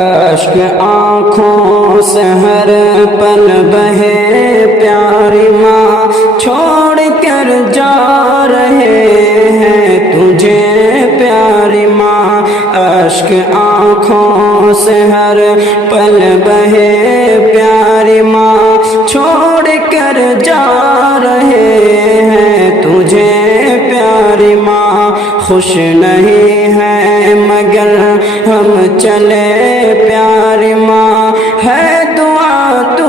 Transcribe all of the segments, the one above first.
اشک آنکھوں سے ہر پل بہے پیاری ماں، چھوڑ کر جا رہے ہیں تجھے پیاری ماں۔ اشک آنکھوں سے ہر پل بہے پیاری ماں، چھوڑ کر جا رہے ہیں تجھے پیاری ماں۔ خوش نہیں ہے مگر ہم چلے پیاری ماں، ہے دعا تو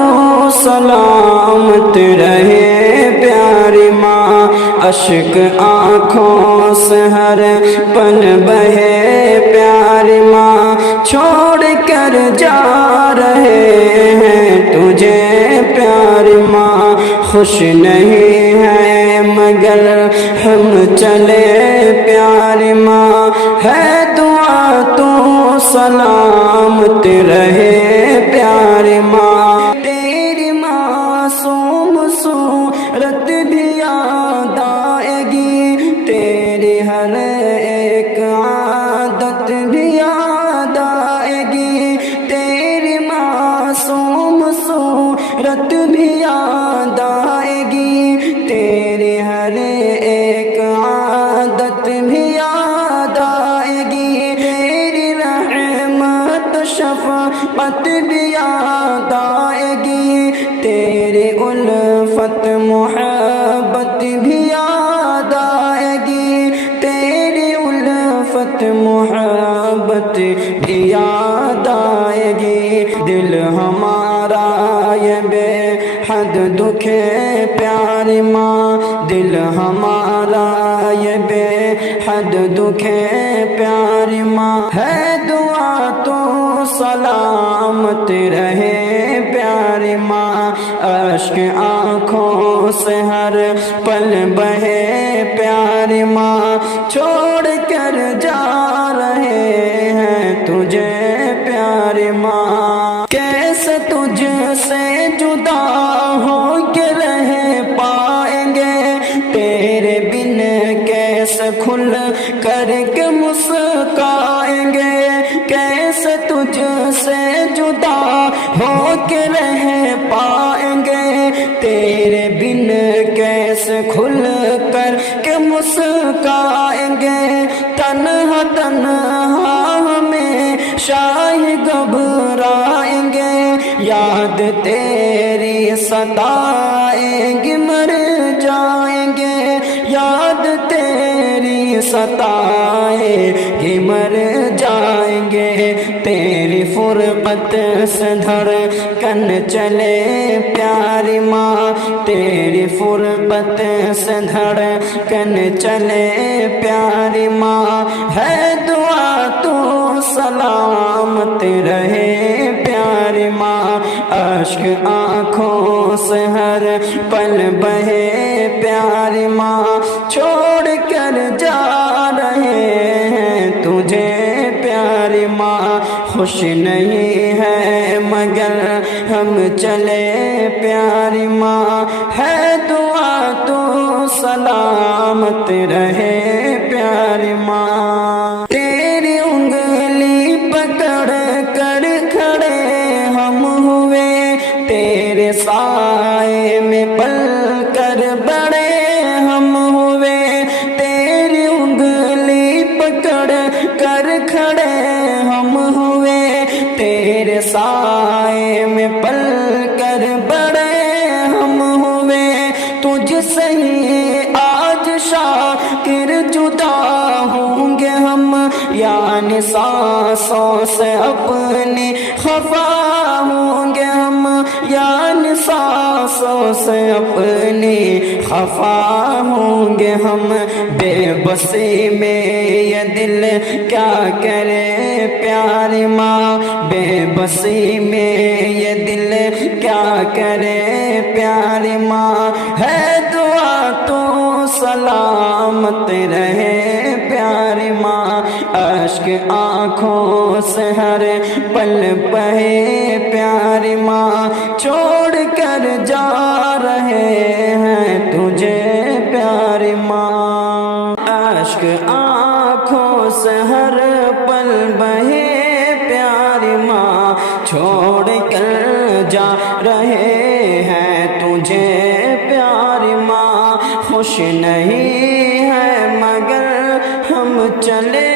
سلامت رہے پیاری ماں۔ اشک آنکھوں سے ہر پل بہے پیاری ماں، چھوڑ کر جا رہے ہیں تجھے پیاری ماں۔ خوش نہیں ہے مگر ہم چلے پیاری ماں، ہے دعا تو سلامت رہے پیاری ماں۔ تیری معصوم صورت بھی یاد آئے گی، تیری ہر ایک عادت بھی یاد آئے گی، تیری معصوم صورت بھی یاد آئے گی، تیری ہر ایک عادت بھی یاد آئے گی، تیری رحمت شفقت بھی یاد آئے گی، تیری الفت محبت بھی یاد آئے گی، تیری الفت محبت بھی یاد آئے گی۔ دل ہمارا یہ بے حد دکھے پیاری ماں، دل ہمارا یہ بے حد دکھے پیاری ماں، ہے دعا تو سلامت رہے پیاری ماں۔ اشک آنکھوں سے ہر پل بہے پیاری ماں، چھوڑ کر جا رہے ہیں تجھے پیاری ماں۔ کیسے تجھ سے جدا ہو کے رہ پائیں گے، تیرے بن کیسے کھل کر کے مسکائیں گے، کیسے تجھ سے جدا ہو کے رہ پائیں گے، تیرے بن کیسے کھل کر کے مسکائیں گے۔ تنہا تنہا ہمیں شاہ گھبرائیں گے، یاد تیری ستائیں گے مر جائیں گے، یاد تیری ستائیں گے مر جائیں گے، تیری فرقت سے دھڑکن چلے پیاری ماں، تیری فرقت سے دھڑکن چلے پیاری ماں، ہے دعا تو سلامت رہے پیاری ماں۔ اشک آنکھوں سے ہر پل بہے پیاری ماں، چھوڑ کر جا رہے ہیں تجھے پیاری ماں۔ خوش نہیں ہے مگر ہم چلے پیاری ماں، ہے دعا تو سلامت رہے پیاری ماں۔ تیری انگلی پکڑ کر کھڑے ہم ہوئے، تیرے سائے میں پل کر بڑے ہم ہوئے، تیری انگلی پکڑ کر کھڑے ہم ہوئے، تیرے سائے میں پل کر بڑے ہم ہوئے، تجھ سے ہی آج شاکر جدا ہوں گے ہم، یعنی سانسوں سے اپنی خفا ہوں گے ہم، یعنی سانسوں سے اپنی خفا ہوں گے ہم۔ بے بسی میں یہ دل کیا کرے پیاری ماں، بے بسی میں یہ دل کیا کرے پیاری ماں، ہے دعا تو سلامت رہے پیاری ماں۔ اشک آنکھوں سے ہر پل بہے پیاری ماں، چھوڑ کر جا رہے ہیں تجھے پیاری ماں۔ اشک آنکھوں سے ہر پل بہے پیاری ماں، چھوڑ کر جا رہے ہیں تجھے پیاری ماں، خوش نہیں ہے مگر ہم چلے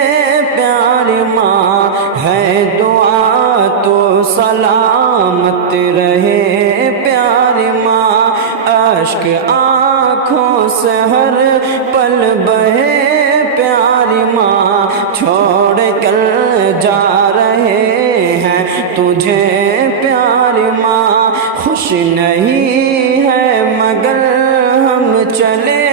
پیاری ماں، ہے دعا تو سلامت رہے پیاری ماں، اشک آنکھوں سے ہر پل بہے پیاری ماں، چھوڑ کر جا رہے ہیں تجھے پیاری ماں، خوش نہیں ہے مگر ہم چلے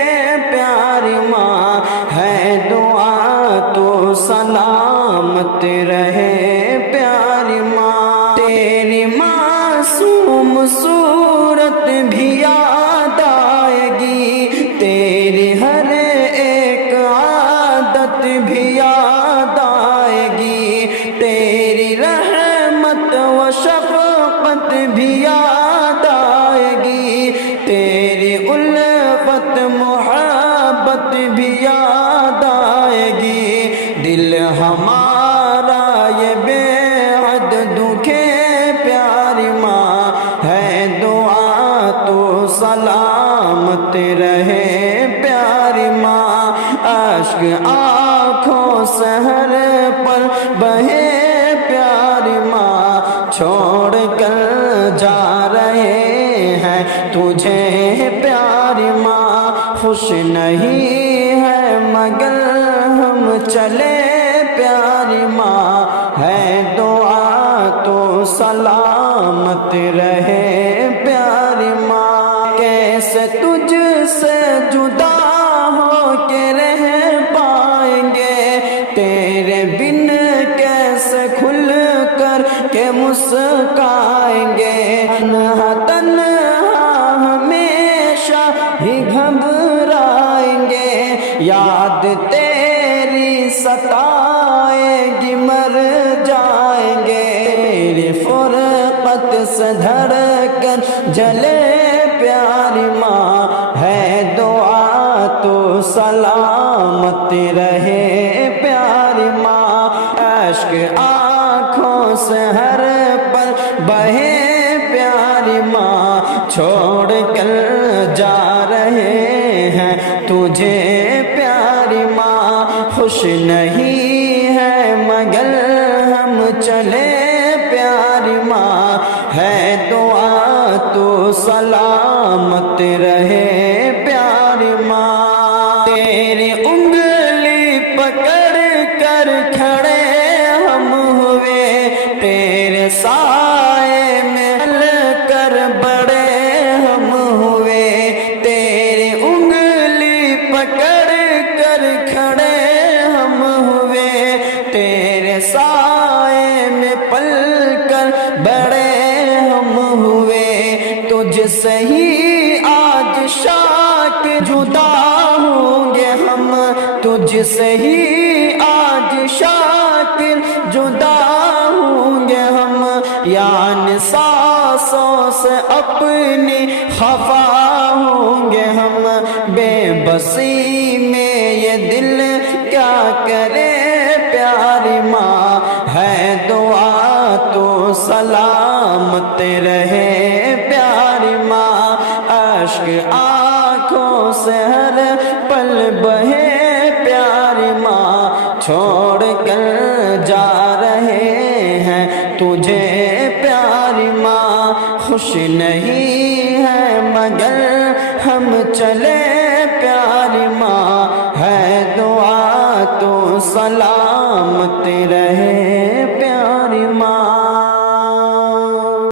پیاری ماں، ہے دعا تو سلامت رہے پیاری ماں، تیری معصوم صورت بھی یاد آئے گی، تیری ہر ایک عادت بھی یاد آئے گی، تیری رحمت و شفقت بھی یاد آئے گی، تیری الفت محبت بھی یاد آئے گی، دل ہمارا یہ بے حد دکھے پیاری ماں، ہے دعا تو سلامت رہے پیاری ماں، اشک آنکھوں سے ہر پل بہے پیاری ماں، چھوڑ کر جا رہے ہیں تجھے پیاری ماں، خوش نہیں ہے مگر ہم چلے پیاری ماں، ہے دعا تو سلامت رہے پیاری ماں، کیسے تجھ سے جدا ہو کے رہ پائیں گے، تیرے بن کیسے کھل کر کے مسکائیں گے، تنہا تنہا ہمیشہ ہی گھبرائیں گے، یاد تیری ستائے گی مر جائیں گے، تیری فرقت سے دھڑکن جلے پیاری ماں، ہے دعا تو سلامت رہے پیاری ماں، اشک آنکھوں سے ہر پل بہے پیاری ماں، چھوڑ کر جا رہے ہیں تجھے پیاری ماں، خوش نہیں ہے مگر ہم چلے پیاری ماں، ہے دعا تو سلامت رہے پیاری ماں، تیری انگلی پکڑ کر کھڑے ہم ہوئے، تیرے سائے میں ڈل کر بڑے ہم ہوئے، تیری انگلی پکڑ کر کھڑے ہم ہوئے، تیرے سائے میں پل کر بڑے ہم ہوئے، تجھ سے ہی آج شاک جدا ہوں گے ہم، تجھ سے ہی آج شاک جدا ہوں گے ہم، یعنی سانسوں سے اپنی خفا ہوں گے ہم، بے بسی میں یہ دل کیا کرے پیاری ماں، ہے دعا تو سلامت رہے پیاری ماں، اشک آنکھوں سے ہر پل بہے پیاری ماں، چھوڑ کر جا رہے ہیں تجھے پیاری ماں، خوش نہیں ہے مگر ہم چلے پیاری ماں، ہے دعا تو سلامت رہے